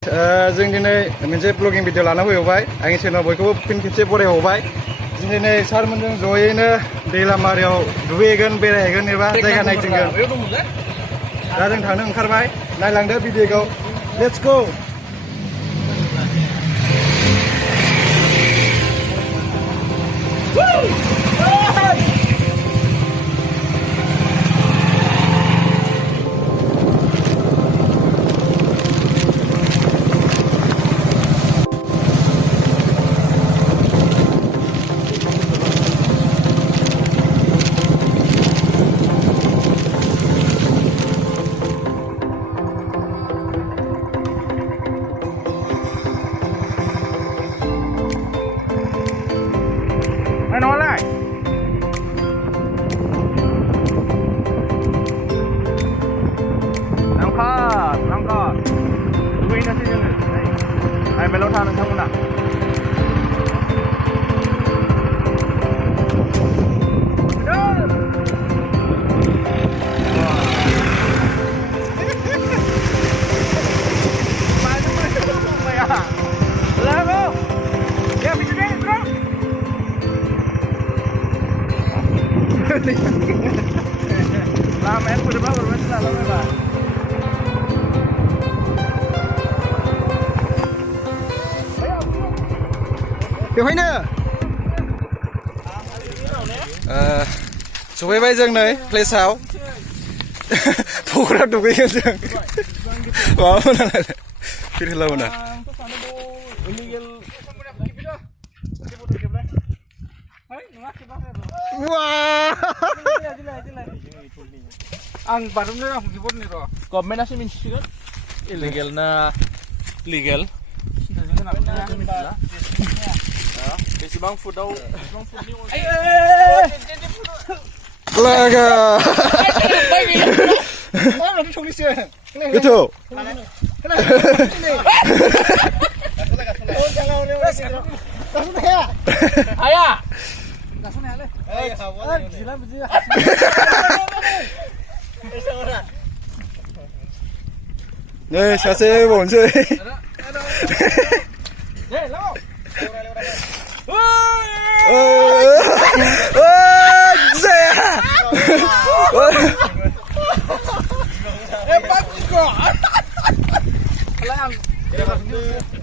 जों दिनै मोनसे ब्लगिं भिडिअ लाना फैबाय आंनि चेनेलाव बयखौबो फिन खेबसे बरायबावबाय दिनै सारमोनजों जयैनो दैलामारियाव दुगैहैगोन बेरायहैगोन एबा जायगा नायथिंगोन दा जों थांनो ओंखारबाय नायलांदो भिडिअखौ let's go Lamen berapa selalu Pak. बेवहायनो सफैबाय जों नै प्लेसाव फुख्रियाव दुगैगोन जों माबा मोना फिरला मोना आं बारनो हमजोबोरनि र' गभर्नमेन्टआसो मिन्थिसिगोन इलिगेल ना लिगेल बेसेबां फुटआव बेसेबां फुटनि लागा गोथौ आया नै सासे बावनोसै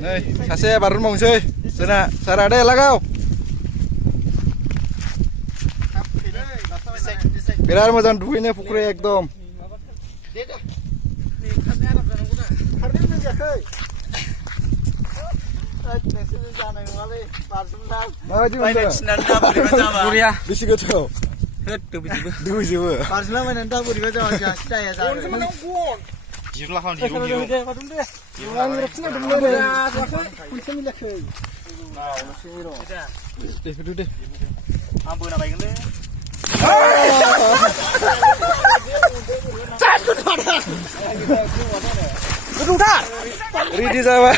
नै सासे बारन बावनोसै जोंना सारा दे लागाव बिराद मोजां दुगैनो फुख्रि एकदम माबायदि मोनदों बेसे गोथौ दुगैजोबो बारजुमलाबायनानै दा बोरैबा जाया जाया रेडि जाबाय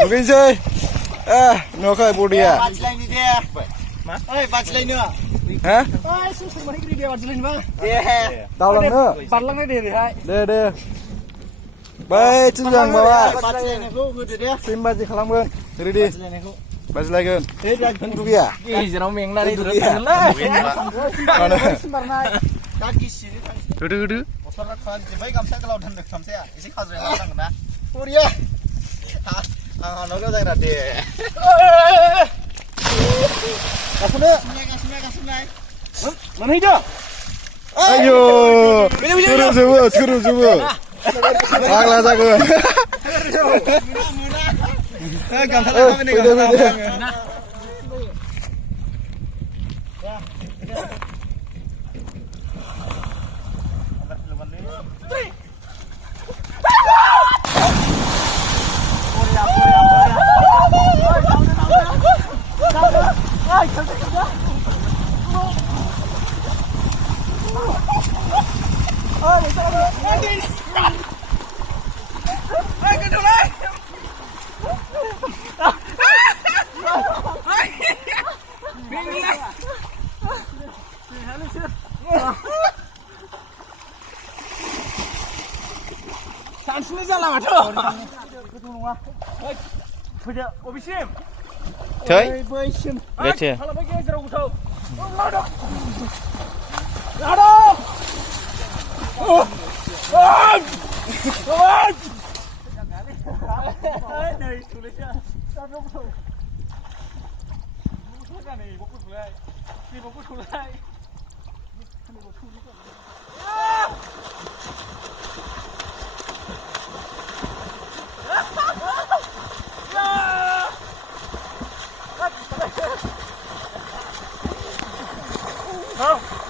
दुगैनोसै नुवाखै बडिया दावलांनो बारलांनाय दे दे बै जों माबा 3 बाजि खालामगोन रेडि बाजिलायगोन दुगैया गेजेराव मेंनानै होदो बै गामसा गोलाव दोनदों गामसाया एसे खाज्रायना नांगोन ना बरिया आंनाव जायरा दे गासैनो मोनहैदो आयौ थोरोजोबो फाग्ला जागोन सानस्रिनाय जाला गोथौ नङा फैदो अबेसिम थै बैसिम बेथो खालामबाय गेजेराव गोथौ लादो नै सुलेसो जानायाव गोथौ जानाय बखौलाय नैबाव गोथौलाय Oh!